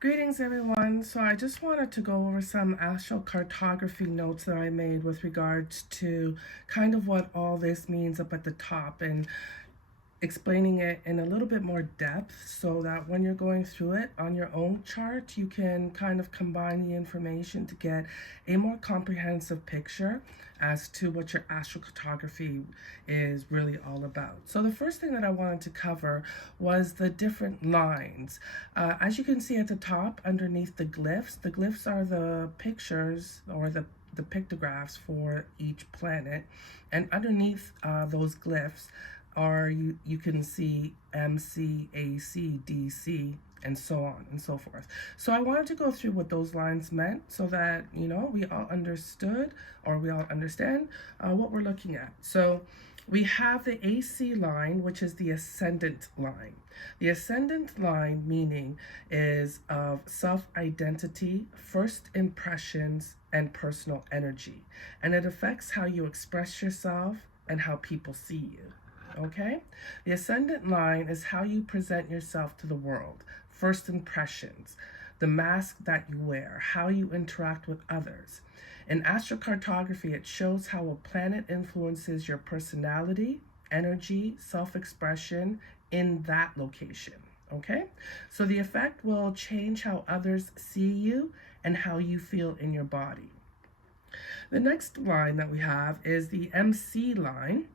Greetings, everyone. So I just wanted to go over some astral cartography notes that I made with regards to kind of what all this means up at the top and explaining it in a little bit more depth so that when you're going through it on your own chart, you can kind of combine the information to get a more comprehensive picture as to what your astrocartography is really all about. So the first thing that I wanted to cover was the different lines. As you can see at the top underneath the glyphs are the pictures or the pictographs for each planet, and underneath those glyphs are you can see MC, AC, DC, and so on and so forth. So I wanted to go through what those lines meant so that we all understood, or we all understand what we're looking at. So we have the AC line, which is the ascendant line. The ascendant line meaning is of self-identity, first impressions, and personal energy. And it affects how you express yourself and how people see you. Okay? The ascendant line is how you present yourself to the world, first impressions, the mask that you wear, how you interact with others. In astrocartography, it shows how a planet influences your personality, energy, self-expression in that location. Okay? So the effect will change how others see you and how you feel in your body. The next line that we have is the MC line.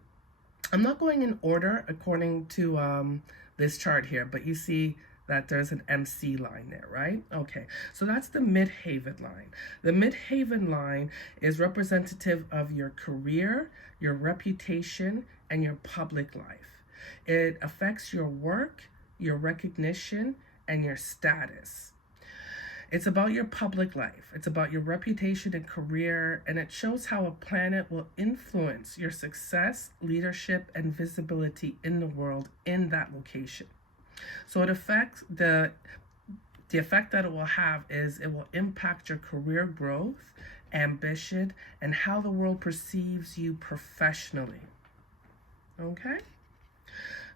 I'm not going in order according to this chart here, but you see that there's an MC line there, right? Okay, so that's the Midhaven line. The Midhaven line is representative of your career, your reputation, and your public life. It affects your work, your recognition, and your status. It's about your public life. It's about your reputation and career, and it shows how a planet will influence your success, leadership, and visibility in the world in that location. So it affects the effect that it will have is it will impact your career growth, ambition, and how the world perceives you professionally. Okay?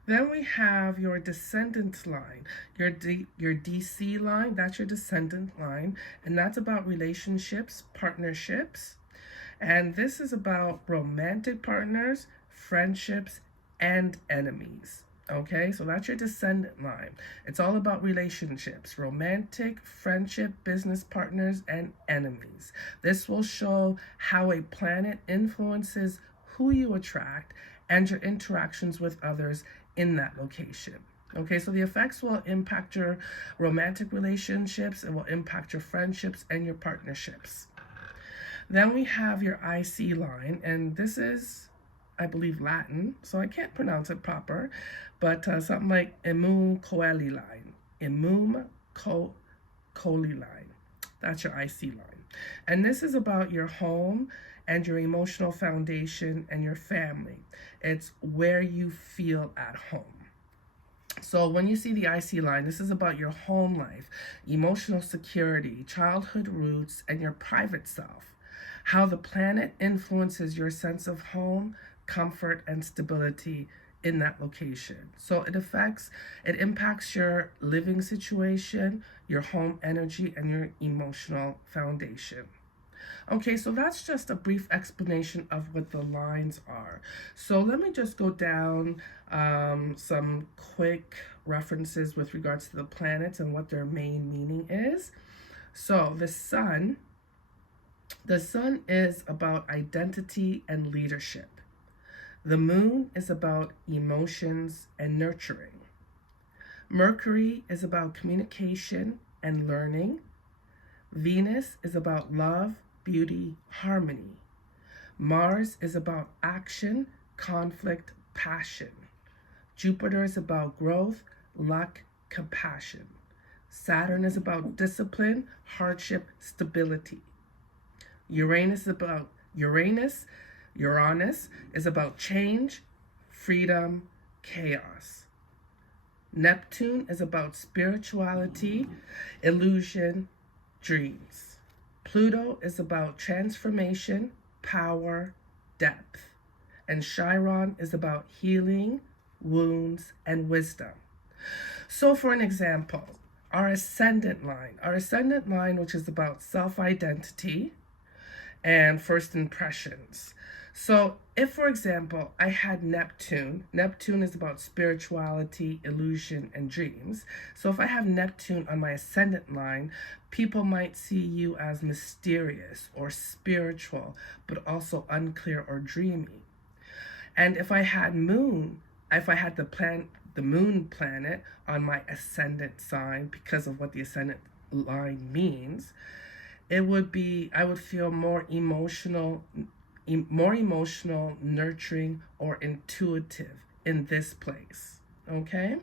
Then we have your descendant line, your DC line, that's your descendant line, and that's about relationships, partnerships, and this is about romantic partners, friendships, and enemies. Okay, so that's your descendant line. It's all about relationships, romantic, friendship, business partners, and enemies. This will show how a planet influences who you attract and your interactions with others in that location. Okay, so the effects will impact your romantic relationships, it will impact your friendships and your partnerships. Then we have your IC line, and this is, I believe, Latin, so I can't pronounce it proper, but something like Imum Coeli line. Imum Coeli line. That's your IC line. And this is about your home and your emotional foundation and your family. It's where you feel at home. So when you see the IC line, this is about your home life, emotional security, childhood roots, and your private self. How the planet influences your sense of home, comfort, and stability in that location. So it impacts your living situation, your home energy, and your emotional foundation. Okay, so that's just a brief explanation of what the lines are. So let me just go down some quick references with regards to the planets and what their main meaning is. So the sun is about identity and leadership. The moon is about emotions and nurturing. Mercury is about communication and learning. Venus is about love, beauty, harmony. Mars is about action, conflict, passion. Jupiter is about growth, luck, compassion. Saturn is about discipline, hardship, stability. Uranus is about change, freedom, chaos. Neptune is about spirituality, illusion, dreams. Pluto is about transformation, power, depth. And Chiron is about healing, wounds, and wisdom. So for an example, our ascendant line. Our ascendant line, which is about self-identity and first impressions. So if, for example, I had Neptune is about spirituality, illusion, and dreams. So if I have Neptune on my ascendant line, people might see you as mysterious or spiritual, but also unclear or dreamy. And if I had the moon planet on my ascendant sign, because of what the ascendant line means, I would feel more emotional, nurturing, or intuitive in this place. Okay?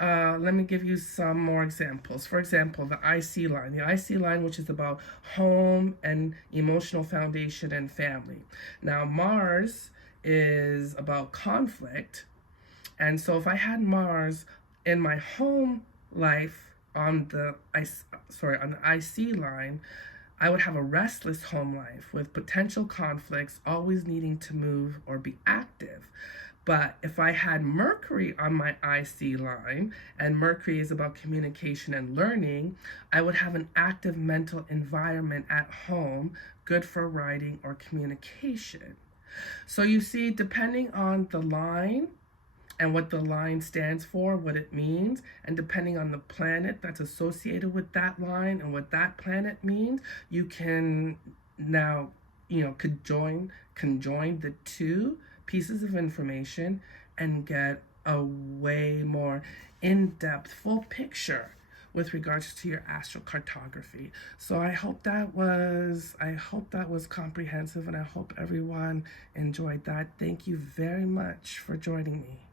Let me give you some more examples. For example, the IC line. The IC line, which is about home and emotional foundation and family. Now, Mars is about conflict. And so if I had Mars in my home life on the IC line, I would have a restless home life with potential conflicts, always needing to move or be active. But if I had Mercury on my IC line, and Mercury is about communication and learning, I would have an active mental environment at home, good for writing or communication. So you see, depending on the line and what the line stands for, what it means, and depending on the planet that's associated with that line and what that planet means, you can now, conjoin the two pieces of information and get a way more in-depth, full picture with regards to your astrocartography. So I hope that was comprehensive, and I hope everyone enjoyed that. Thank you very much for joining me.